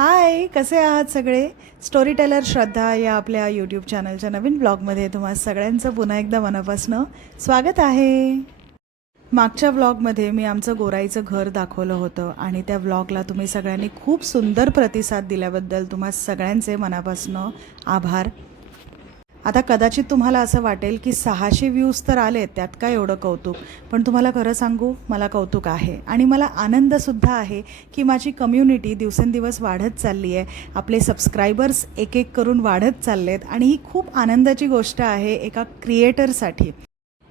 हाय, कसे आहात सगळे? स्टोरी टेलर श्रद्धा या आपल्या यूट्यूब चॅनलच्या नवीन ब्लॉगमध्ये तुम्हा सगळ्यांचं पुन्हा एकदा मनापासनं स्वागत आहे. मागच्या व्लॉगमध्ये मी आमचं गोराईचं घर दाखवलं होतं आणि त्या व्लॉगला तुम्ही सगळ्यांनी खूप सुंदर प्रतिसाद दिल्याबद्दल तुम्हा सगळ्यांचे मनापासनं आभार. आता कदाचित तुम्हाला असं वाटेल की 600 व्ह्यूज तर आले, त्यात काय एवढं कौतुक. पण तुम्हाला खरं सांगू, मला कौतुक आहे आणि मला आनंदसुद्धा आहे की माझी कम्युनिटी दिवसेंदिवस वाढत चालली आहे. आपले सबस्क्रायबर्स एक एक करून वाढत चाललेत आणि ही खूप आनंदाची गोष्ट आहे एका क्रिएटरसाठी.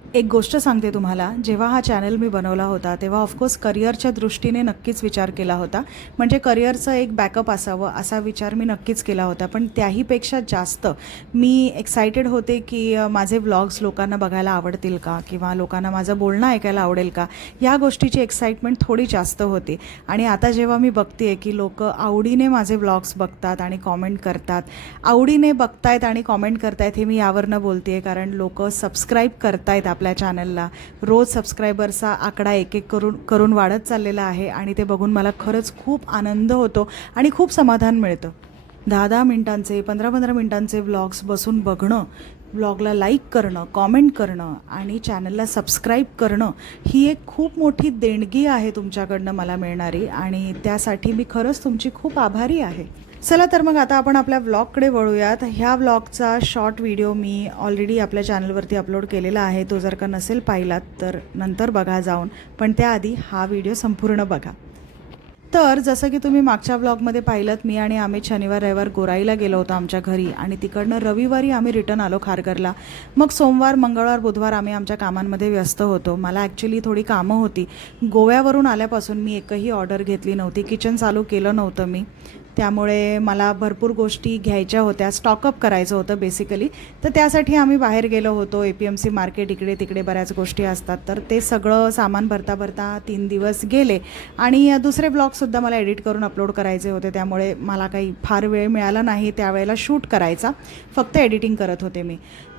एक गोष्ट सांगते तुम्हाला, जेव्हा हा चॅनल मी बनवला होता तेव्हा ऑफकोर्स करिअरच्या दृष्टीने नक्कीच विचार केला होता. म्हणजे करिअरचं एक बॅकअप असावं असा विचार मी नक्कीच केला होता. पण त्याहीपेक्षा जास्त मी एक्सायटेड होते की माझे व्लॉग्स लोकांना बघायला आवडतील का, किंवा लोकांना माझं बोलणं ऐकायला आवडेल का, या गोष्टीची एक्साइटमेंट थोडी जास्त होती. आणि आता जेव्हा मी बघते आहे की लोक आवडीने माझे व्लॉग्स बघतात आणि कॉमेंट करतात, आवडीने बघतायत आणि कॉमेंट करतायत, हे मी यावरनं बोलते आहे कारण लोक सबस्क्राईब करतायत आपल्या चॅनलला. रोज सबस्क्रायबरचा आकडा एक एक करून वाढत चाललेला आहे आणि ते बघून मला खरंच खूप आनंद होतो आणि खूप समाधान मिळतं. 10-10 मिनिटांचे 15-15 मिनिटांचे व्लॉग्स बसून बघणं, व्लॉगला लाईक करणं, कॉमेंट करणं आणि चॅनलला सबस्क्राईब करणं, ही एक खूप मोठी देणगी आहे तुमच्याकडनं मला मिळणारी आणि त्यासाठी मी खरंच तुमची खूप आभारी आहे. चला तर मग आता आपण आपल्या व्लॉगकडे वळूयात. ह्या व्लॉगचा शॉर्ट व्हिडिओ मी ऑलरेडी आपल्या चॅनलवरती अपलोड केलेला आहे. तो जर का नसेल पाहिलात तर नंतर बघा जाऊन, पण त्याआधी हा व्हिडिओ संपूर्ण बघा. तर जसं की तुम्ही मागच्या व्लॉगमध्ये पाहिलं, मी आणि अमित शनिवार रविवार गोराईला गेलो होतो आमच्या घरी आणि तिकडनं रविवारी आम्ही रिटर्न आलो खारघरला. मग सोमवार, मंगळवार, बुधवार आम्ही आमच्या कामांमध्ये व्यस्त होतो. मला ॲक्च्युली थोडी कामं होती. गोव्यावरून आल्यापासून मी एकही ऑर्डर घेतली नव्हती, किचन चालू केलं नव्हतं मी, त्यामुळे मला भरपूर गोष्टी घ्यायच्या होत्या, स्टॉकअप करायचं होतं बेसिकली. तर त्यासाठी आम्ही बाहेर गेलो होतो. APMC मार्केट, इकडे तिकडे बऱ्याच गोष्टी असतात. तर ते सगळं सामान भरता भरता 3 दिवस गेले आणि दुसरे ब्लॉगसुद्धा मला एडिट करून अपलोड करायचे होते, त्यामुळे मला काही फार वेळ मिळाला नाही त्यावेळेला शूट करायचा, फक्त एडिटिंग करत होते मी.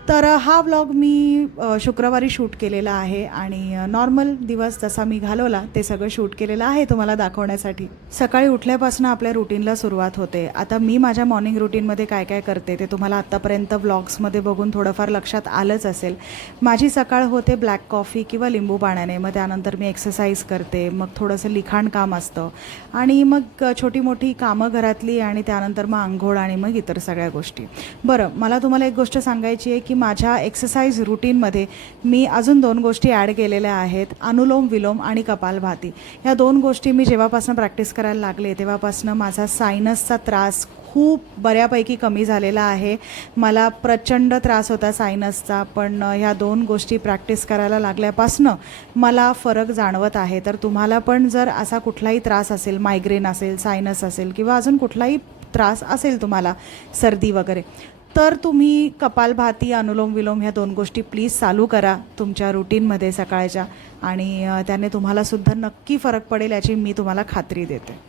तर हा व्लॉग मी शुक्रवारी शूट केलेला आहे आणि नॉर्मल दिवस जसा मी घालवला ते सगळं शूट केलेलं आहे तुम्हाला दाखवण्यासाठी. सकाळी उठल्यापासून आपल्या रुटीनला सुरुवात होते. आता मी माझ्या मॉर्निंग रुटीनमध्ये काय काय करते ते तुम्हाला आत्तापर्यंत व्लॉग्समध्ये बघून थोडंफार लक्षात आलंच असेल. माझी सकाळ होते ब्लॅक कॉफी किंवा लिंबू पाण्याने. मग त्यानंतर मी एक्सरसाइज करते, मग थोडंसं लिखाण काम असतं आणि मग छोटी मोठी कामं घरातली आणि त्यानंतर मग आंघोळ आणि मग इतर सगळ्या गोष्टी. बरं, मला तुम्हाला एक गोष्ट सांगायची आहे की माझ्या एक्सरसाइज रुटीनमध्ये मी अजून 2 गोष्टी ॲड केलेल्या आहेत, अनुलोम विलोम आणि कपालभाती. ह्या 2 गोष्टी मी जेव्हापासून प्रॅक्टिस करायला लागले तेव्हापासून माझा सायनसचा त्रास खूप बऱ्यापैकी कमी झालेला आहे. मला प्रचंड त्रास होता सायनसचा, पण ह्या 2 गोष्टी प्रॅक्टिस करायला लागल्यापासनं मला फरक जाणवत आहे. तर तुम्हाला पण जर असा कुठलाही त्रास असेल, मायग्रेन असेल, सायनस असेल किंवा अजून कुठलाही त्रास असेल तुम्हाला, सर्दी वगैरे, तर तुम्ही कपालभाती, अनुलोम विलोम ह्या 2 गोष्टी प्लीज चालू करा तुमच्या रुटीनमध्ये सकाळच्या, आणि त्याने तुम्हालासुद्धा नक्की फरक पडेल याची मी तुम्हाला खात्री देते.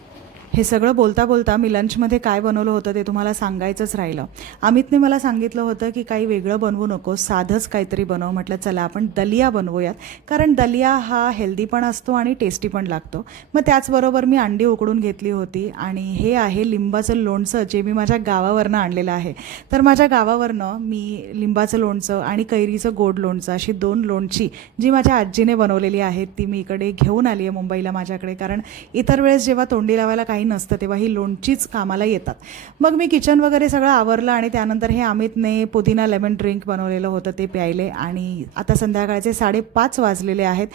हे सगळं बोलता बोलता मी लंचमध्ये काय बनवलं होतं ते तुम्हाला सांगायचंच राहिलं. अमितने मला सांगितलं होतं की काही वेगळं बनवू नको, साधंच काहीतरी बनव. म्हटलं चला आपण दलिया बनवूयात, कारण दलिया हा हेल्दी पण असतो आणि टेस्टी पण लागतो. मग त्याचबरोबर मी अंडी उकडून घेतली होती आणि हे आहे लिंबाचं लोणचं, जे मी माझ्या गावावरनं आणलेलं आहे. तर माझ्या गावावरनं मी लिंबाचं लोणचं आणि कैरीचं गोड लोणचं अशी 2 लोणची जी माझ्या आजीने बनवलेली आहेत ती मी इकडे घेऊन आली आहे मुंबईला माझ्याकडे, कारण इतर वेळेस जेव्हा तोंडी लावायला काही नसतं तेव्हा ही लोणचीच कामाला येतात. मग मी किचन वगैरे सगळं आवरलं आणि त्यानंतर हे अमितने पुदिना लेमन ड्रिंक बनवलेलं होतं ते प्यायले आणि आता संध्याकाळचे 5:30 वाजलेले आहेत.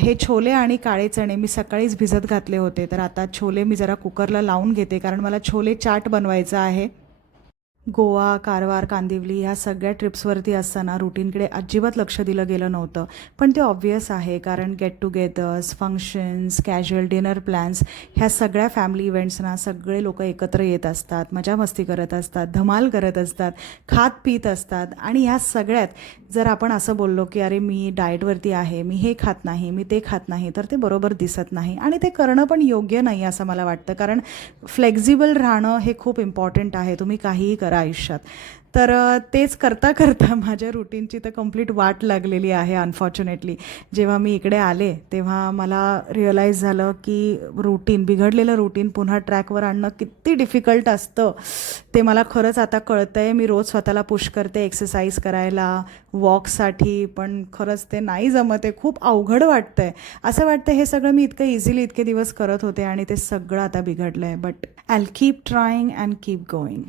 हे छोले आणि काळे चणे मी सकाळीच भिजत घातले होते, तर आता छोले मी जरा कुकरला लावून घेते कारण मला छोले चाट बनवायचा आहे. गोवा, कारवार, कांदिवली ह्या सगळ्या ट्रिप्सवरती असताना रुटीनकडे अजिबात लक्ष दिलं गेलं नव्हतं. पण ते ऑब्व्हियस आहे, कारण get togethers, functions, casual dinner plans, ह्या सगळ्या फॅमिली इव्हेंट्सना सगळे लोक एकत्र येत असतात, मजा मस्ती करत असतात, धमाल करत असतात, खात पीत असतात. आणि ह्या सगळ्यात जर आपण असं बोललो की अरे मी डाएटवरती आहे, मी हे खात नाही, मी ते खात नाही, तर ते बरोबर दिसत नाही आणि ते करणं पण योग्य नाही असं मला वाटतं. कारण फ्लेक्झिबल राहणं हे खूप इम्पॉर्टंट आहे. तुम्ही काहीही करा, करा आयुष्यात. तर तेच करता करता माझ्या रुटीनची तर कंप्लीट वाट लागलेली आहे अनफॉर्च्युनेटली. जेव्हा मी इकडे आले तेव्हा मला रिअलाईज झालं की बिघडलेलं रुटीन पुन्हा ट्रॅकवर आणणं किती डिफिकल्ट असतं ते मला खरंच आता कळतं आहे. मी रोज स्वतःला पुश करते एक्सरसाइज करायला, वॉकसाठी, पण खरंच ते नाही जमत आहे. खूप अवघड वाटतं आहे. असं वाटतं हे सगळं मी इतकं इझिली इतके दिवस करत होते आणि ते सगळं आता बिघडलं आहे. But I keep trying and keep going.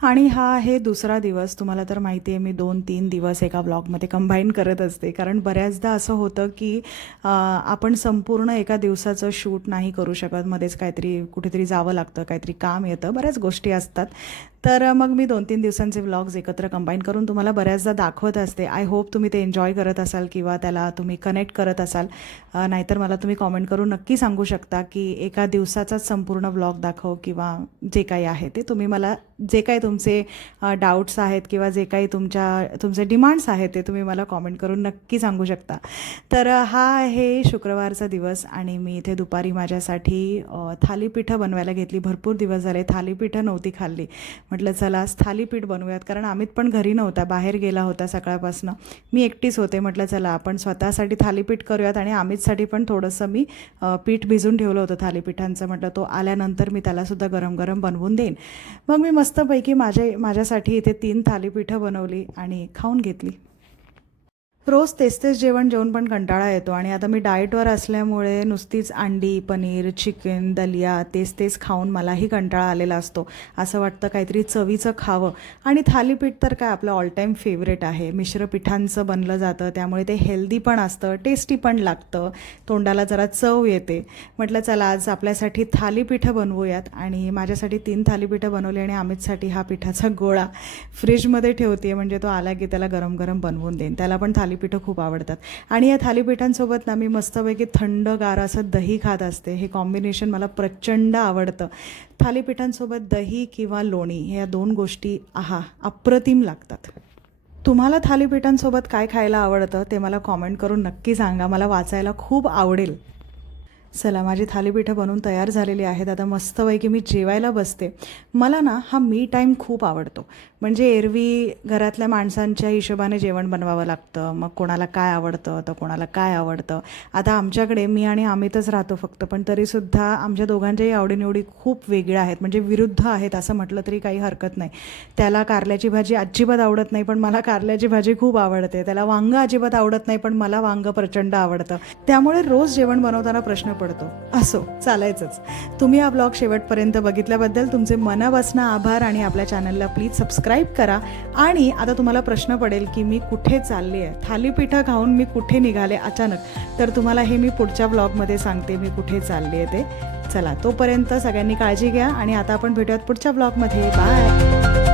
आणि हा आहे दुसरा दिवस. तुम्हाला तर माहिती आहे मी 2-3 दिवस एका व्लॉगमध्ये कंबाईन करत असते, कारण बऱ्याचदा असं होतं की आपण संपूर्ण एका दिवसाचं शूट नाही करू शकत. मध्येच काहीतरी कुठेतरी जावं लागतं, काहीतरी काम येतं, बऱ्याच गोष्टी असतात. तर मग मी 2-3 दिवसांचे व्लॉग्स एकत्र कंबाईन करून तुम्हाला बऱ्याचदा दाखवत असते. आय होप तुम्ही ते एन्जॉय करत असाल किंवा त्याला तुम्ही कनेक्ट करत असाल. नाहीतर मला तुम्ही कॉमेंट करून नक्की सांगू शकता की एका दिवसाचाच संपूर्ण व्लॉग दाखव किंवा जे काही आहे ते. तुम्ही मला जे काही तुमचे डाऊट्स आहेत किंवा जे काही तुमचे डिमांड्स आहेत ते तुम्ही मला कॉमेंट करून नक्की सांगू शकता. तर हा आहे शुक्रवारचा दिवस आणि मी इथे दुपारी माझ्यासाठी थालीपीठं बनवायला घेतली. भरपूर दिवस झाले थालीपीठं नव्हती खाल्ली. म्हटलं चला आज थालीपीठ बनवूयात, कारण अमित पण घरी नव्हता, बाहेर गेला होता सकाळपासून. मी एकटीच होते. म्हटलं चला आपण स्वतःसाठी थालीपीठ करूयात आणि अमितसाठी पण थोडंसं मी पीठ भिजून ठेवलं होतं थालीपीठांचं. म्हटलं तो आल्यानंतर मी त्यालासुद्धा गरम गरम बनवून देईन. मग मी मस्तपैकी माझ्यासाठी इथे 3 थालीपीठं बनवली आणि खाऊन घेतली. रोज तेच जेवण जेवून पण कंटाळा येतो आणि आता मी डाएटवर असल्यामुळे नुसतीच अंडी, पनीर, चिकन, दलिया तेच खाऊन मलाही कंटाळा आलेला असतो. असं वाटतं काहीतरी चवीचं खावं. आणि थालीपीठ तर काय आपलं ऑल टाईम फेवरेट आहे. मिश्र पिठांचं बनलं जातं, त्यामुळे ते हेल्दी पण असतं, टेस्टी पण लागतं, तोंडाला जरा चव येते. म्हटलं चला आज आपल्यासाठी थालीपीठं बनवूयात आणि माझ्यासाठी 3 थालीपीठं बनवली आणि अमितसाठी हा पिठाचा गोळा फ्रीजमध्ये ठेवते, म्हणजे तो आला की त्याला गरम गरम बनवून देईन. त्याला पण थालीपीठं खूप आवडतात. आणि या थालीपीठांसोबत ना मी मस्तपैकी थंडगार असं दही खात असते. हे कॉम्बिनेशन मला प्रचंड आवडतं. थालीपीठांसोबत दही किंवा लोणी ह्या 2 गोष्टी अप्रतिम लागतात. तुम्हाला थालीपीठांसोबत काय खायला आवडतं ते मला कॉमेंट करून नक्की सांगा. मला वाचायला खूप आवडेल. चला माझी थालीपीठं बनवून तयार झालेली आहेत. आता मस्तपैकी मी जेवायला बसते. मला ना हा मी टाईम खूप आवडतो. म्हणजे एरवी घरातल्या माणसांच्या हिशोबाने जेवण बनवावं लागतं. मग कोणाला काय आवडतं तर कोणाला काय आवडतं. आता आमच्याकडे मी आणि अमितच राहतो फक्त, पण तरीसुद्धा आमच्या दोघांच्याही आवडीनिवडी खूप वेगळ्या आहेत, म्हणजे विरुद्ध आहेत असं म्हटलं तरी काही हरकत नाही. त्याला कारल्याची भाजी अजिबात आवडत नाही, पण मला कारल्याची भाजी खूप आवडते. त्याला वांगं अजिबात आवडत नाही, पण मला वांगं प्रचंड आवडतं. त्यामुळे रोज जेवण बनवताना प्रश्न पडतो. असो, चालायचंच. तुम्ही हा ब्लॉग शेवटपर्यंत बघितल्याबद्दल तुमचे मनापासून आभार आणि आपल्या चॅनलला प्लीज सबस्क्राईब करा. आणि आता तुम्हाला प्रश्न पडेल की मी कुठे चालली आहे, थालीपीठं खाऊन मी कुठे निघाले अचानक, तर तुम्हाला हे मी पुढच्या ब्लॉगमध्ये सांगते मी कुठे चालली आहे ते. चला तोपर्यंत सगळ्यांनी काळजी घ्या आणि आता आपण भेटूयात पुढच्या ब्लॉगमध्ये. बाय.